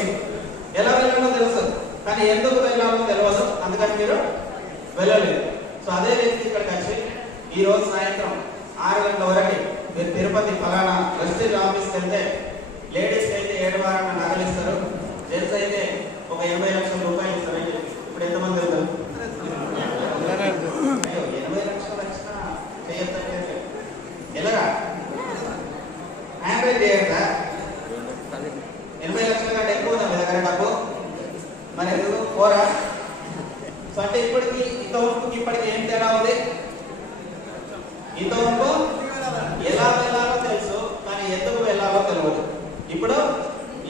బిజినెస్లోకి ఎలా వెళ్ళాలో తెలుసు, కానీ ఎందుకు వెళ్ళాలో తెలియదు, అందుకని మీరు వెళ్ళలేదు. సో అదే వ్యక్తి ఇక్కడికి వచ్చి ఈ రోజు సాయంత్రం 6 గంటల వరకు మీరు తిరుపతి ఫలానా వెస్టేజ్ ఆఫీస్కి వెళ్తే లేడీస్కి అయితే 7 వారాల నగలు ఇస్తారు, జెంట్స్ అయితే ఒక 80 లక్షల రూపాయలు ఇస్తారు. ఇప్పుడు ఎంతమంది వెళ్తారు? 80 లక్షలు వచ్చినా చేయొచ్చు. ఎలాగా హ్యాండ్ చేయొచ్చా? 80 లక్షల కంటే ఎక్కువ ఉందా మీ దగ్గర డబ్బు? మరి ఎందుకు పోరా? సో అంటే ఇప్పటికి ఇంతవరకు ఇప్పటికి ఏం తేడా ఉంది? ఇంతవరకు ఎలా వెళ్ళాలో తెలుసు, కానీ ఎందుకు వెళ్ళాలో తెలియదు. ఇప్పుడు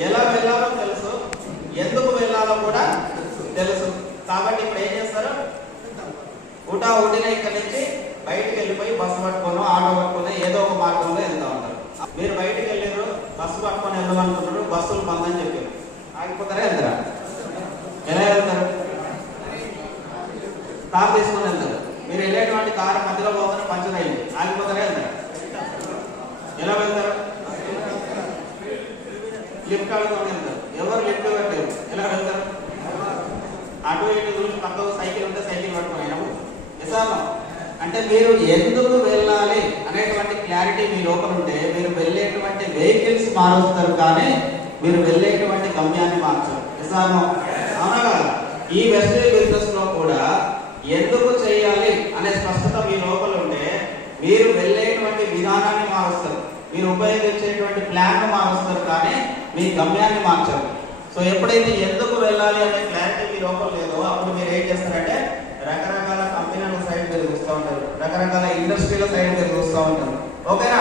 ఎలా వెళ్ళాలో తెలుసు, ఎందుకు వెళ్ళాలో కూడా తెలుసు. కాబట్టి ఇప్పుడు ఏం చేస్తారు? ఊటిన ఇక్కడి నుంచి బయటికి వెళ్ళిపోయి బస్సు పట్టుకొని ఆటో పట్టుకొని ఏదో ఒక మార్గంలో వెళ్తా ఉంటారు. మీరు బయటికి వెళ్ళారు, బస్సు పట్టుకొని వెళ్ళాలనుకుంటారు, బస్సులు బంద్ అని చెప్పారు, ఆగిపోతారా? వెళ్తారా? ఎలా వెళ్తారు? కారు తీసుకొని వెళ్తారు. మీరు వెళ్ళేటువంటి కారు మధ్యలో పోగానే పంచర్ అయింది, ఆగిపోతారా? వెళ్తారా? ఎలా వెళ్తారు? లిఫ్ట్ అడుగుకొని వెళ్తారు. ఎవరు లిఫ్ట్ పెట్టలేరు, ఎలా వెళ్తారు? అటు ఇటు చూసి పక్కకు సైకిల్ ఉంటే సైకిల్ పట్టుకున్నాము. నిజామా? అంటే మీరు ఎందుకు వెళ్ళాలి అనేటువంటి క్లారిటీ మీ లోపల ఉంటే మీరు వెళ్ళేటువంటి వెహికల్స్ మారుస్తారు, కానీ మీరు వెళ్ళేటువంటి గమ్యాన్ని మార్చరు. నిజామా? అవునా కదా? ఈ వెస్టేజ్ బిజినెస్ లో కూడా ఎందుకు చేయాలి అనే స్పష్టత మీ లోపల ఉంటే మీరు వెళ్ళేటువంటి విధానాన్ని మారుస్తారు, మీరు ఉపయోగించేటువంటి ప్లాన్ మారుస్తారు, కానీ మీ గమ్యాన్ని మార్చరు. సో ఎప్పుడైతే ఎందుకు వెళ్ళాలి అనే క్లారిటీ మీ లోపల లేదో అప్పుడు మీరు ఏం చేస్తారంటే రకరకాల కంపెనీల సైడ్ మీరు చూస్తూ ఉంటారు, రకరకాల ఇండస్ట్రీల సైడ్ మీరు చూస్తూ ఉంటారు. ఓకేనా?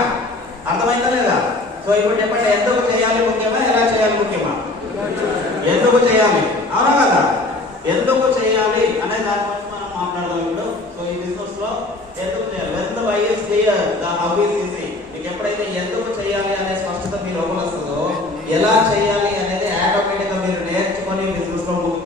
అర్థమైందా లేదా? సో ఇప్పుడు చెప్పండి, ఎందుకు చేయాలి ముఖ్యమా, ఎలా చేయాలి ముఖ్యమా? ఎందుకు చేయాలి, అవునా కదా? ఎందుకు చేయాలి అనే దాని గురించి మనం మాట్లాడదాం ఇప్పుడు. సో ఈ బిజినెస్ లో ఎందుకు చేయాలి, when the why is clear, the how is easy. మీకు ఎప్పుడైతే ఎందుకు చేయాలి అనే స్పష్టత మీ లోపల వస్తుందో ఎలా చేయాలి